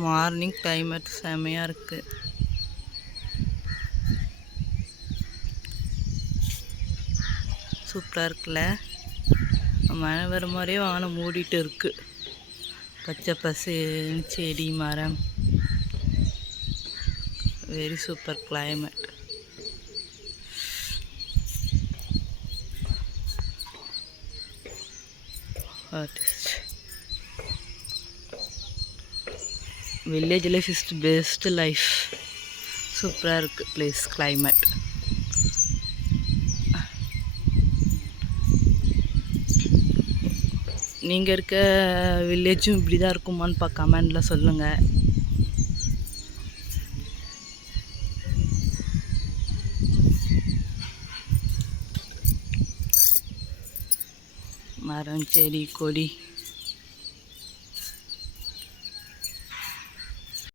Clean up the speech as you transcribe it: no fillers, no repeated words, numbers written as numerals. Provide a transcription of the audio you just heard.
Morning climate செமையாக இருக்குது. சூப்பராக இருக்குல்ல. மழை வர மாதிரியே வானம் மூடிட்டு இருக்குது. பச்சை பசேல்னு செடி மரம். Very super climate. Village life is best life. சூப்பராக இருக்குது பிளேஸ் கிளைமேட். நீங்கள் இருக்க வில்லேஜும் இப்படி தான் இருக்குமான்னு கமெண்டில் சொல்லுங்கள். மரம் செடி கொடி